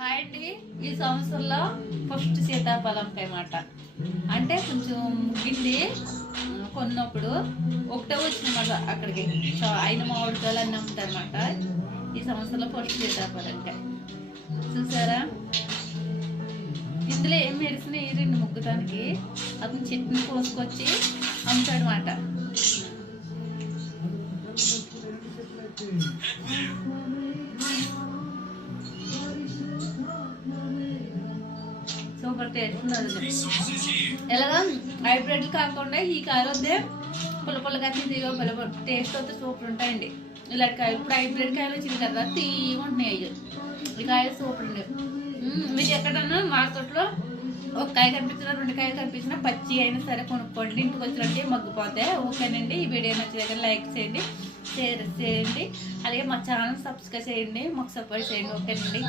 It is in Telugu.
హాయ్ అండి. ఈ సంవత్సరంలో ఫస్ట్ సీతాఫలంకాయ మాట అంటే కొంచెం ముగ్గింది కొన్నప్పుడు ఒకటే వచ్చిందన్నమాట. అక్కడికి అయిన మామిడికాయలు అన్నీ అమ్ముతారన్నమాట. ఈ సంవత్సరంలో ఫస్ట్ సీతాఫలంకాయ చూసారా. ఇందులో ఏం మెడిసిన్ వేయరండి ముగ్గుతానికి. అతను చెట్టుని కోసుకొచ్చి అమ్ముతాడనమాట. సూపర్ టేస్ట్ ఉన్నది. ఎలాగా హైబ్రిడ్ కాకుండా ఈ కాయలు వస్తే పుల్ల పుల్లగా తీయగా పుల్ల టేస్ట్ వస్తే సూపర్ ఉంటాయండి. ఇలాంటి కాయలు ఇప్పుడు హైబ్రిడ్ కాయలు వచ్చింది కదా, తీయగా ఉంటున్నాయి. ఈ కాయలు సూపర్ ఉండే. మీకు ఎక్కడన్నా మార్కెట్లో ఒక కాయ కనిపించినా 2 కాయలు కనిపించినా పచ్చి అయినా సరే కొనుక్కోండి. ఇంటికి వచ్చినట్టే మగ్గిపోతే. ఓకేనండి. ఈ వీడియో నచ్చితే లైక్ చేయండి, షేర్ చేయండి, అలాగే మా ఛానల్ సబ్స్క్రైబ్ చేయండి, మాకు సపోర్ట్ చేయండి. ఓకేనండి.